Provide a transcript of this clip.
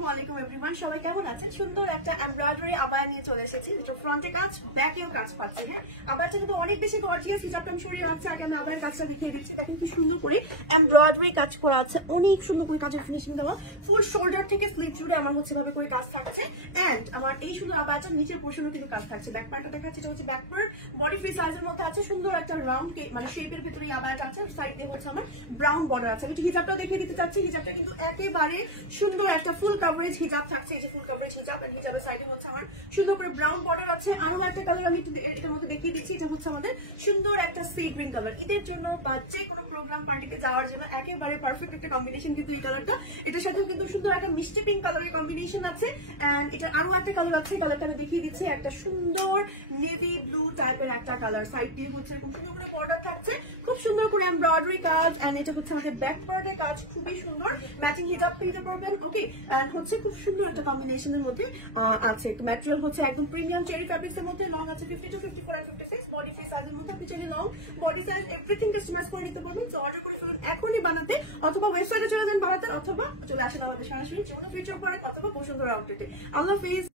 আসসালামু আলাইকুম এভরিওয়ান, সবাই কেমন আছেন? সুন্দর একটা এমব্রয়ডারি আবায়া নিয়ে চলে এসেছি, যেটা ফ্রন্টে কাজ ব্যাকেও কাজ পাচ্ছে। হ্যাঁ, আবায়াটা কিন্তু অনেক বেশি গর্জিয়াস। হিজাবটা আমি সরিয়ে রাখছি, আগে আমি আবায়ের কাজটা দেখিয়ে দিচ্ছি। দেখেন কি সুন্দর করে এমব্রয়ডারি কাজ করা আছে, অনেক সুন্দর করে কাজের ফিনিশিং দেওয়া। ফুল শোল্ডার থেকে স্লিভ জুড়ে আমার হচ্ছে ভাবে করে কাজ থাকছে। এন্ড আমার এই সুন্দর আবায়াটার নিচের পোর্শনও কিন্তু কাজ থাকছে। ব্যাক পার্টটা দেখাচ্ছি, এটা হচ্ছে ব্যাক পার্ট, বডি ফ্রি সাইজের মধ্যে আছে। সুন্দর একটা রাউন্ড মানে শেপের ভিতরে আবায়াটা আছে। সাইড দিয়ে হচ্ছে আমার ব্রাউন বর্ডার আছে। আমি একটু হিজাবটা দেখিয়ে দিতে চাচ্ছি। হিজাবটা কিন্তু একেবারে সুন্দর একটা ফুল কভারেজ হিজাব থাকছে। এই যে ফুল কভারেজ হিজাব, আর হিজাবের সাইডে হচ্ছে আমার সুন্দর করে ব্রাউন বর্ডার আছে। আরো একটা কালার আমি একটু এটার মধ্যে দেখিয়ে দিচ্ছি। এটা হচ্ছে আমাদের সুন্দর একটা সি গ্রিন কালার। ঈদের জন্য বা যে কোনো প্রোগ্রাম পার্টিতে যাওয়ার জন্য একেবারে পারফেক্ট একটা কম্বিনেশন কিন্তু এই কালারটা। এটার সাথেও কিন্তু সুন্দর একটা মিষ্টি পিঙ্ক কালারের কম্বিনেশন আছে। এন্ড এটা আরো একটা কালার আছে, কালারটা আমি দেখিয়ে দিচ্ছি। একটা সুন্দর নেভি ব্লু টাইপের একটা কালার। সাইড দিয়ে হচ্ছে খুব সুন্দর করে বর্ডার থাকছে, খুব সুন্দর করে এমব্রয়ডারি কাজ। এন্ড এটা হচ্ছে আমাদের ব্যাক পার্টের কাজ, খুবই সুন্দর। ম্যাচিং হিজাব পেতে পারবেন। ওকে, এন্ড হচ্ছে খুব সুন্দর একটা কম্বিনেশনের মধ্যে আছে। ম্যাটেরিয়াল হচ্ছে একদম প্রিমিয়াম চেরি ফ্যাব্রিক্স এর মধ্যে। লং আছে 52, 54 and 56। বডি ফ্রি সাইজের মধ্যে আপনি চাইলে long body size everything customise করে নিতে পারবেন। তো অর্ডার করে ফেলুন এখনই বানাতে, অথবা ওয়েবসাইটে চলে যান বানাতে, অথবা চলে আসেন আমাদের সরাসরি ফিউচার পরে, অথবা বসুন্ধরা আউটলেটে। আল্লাহ হাফেজ।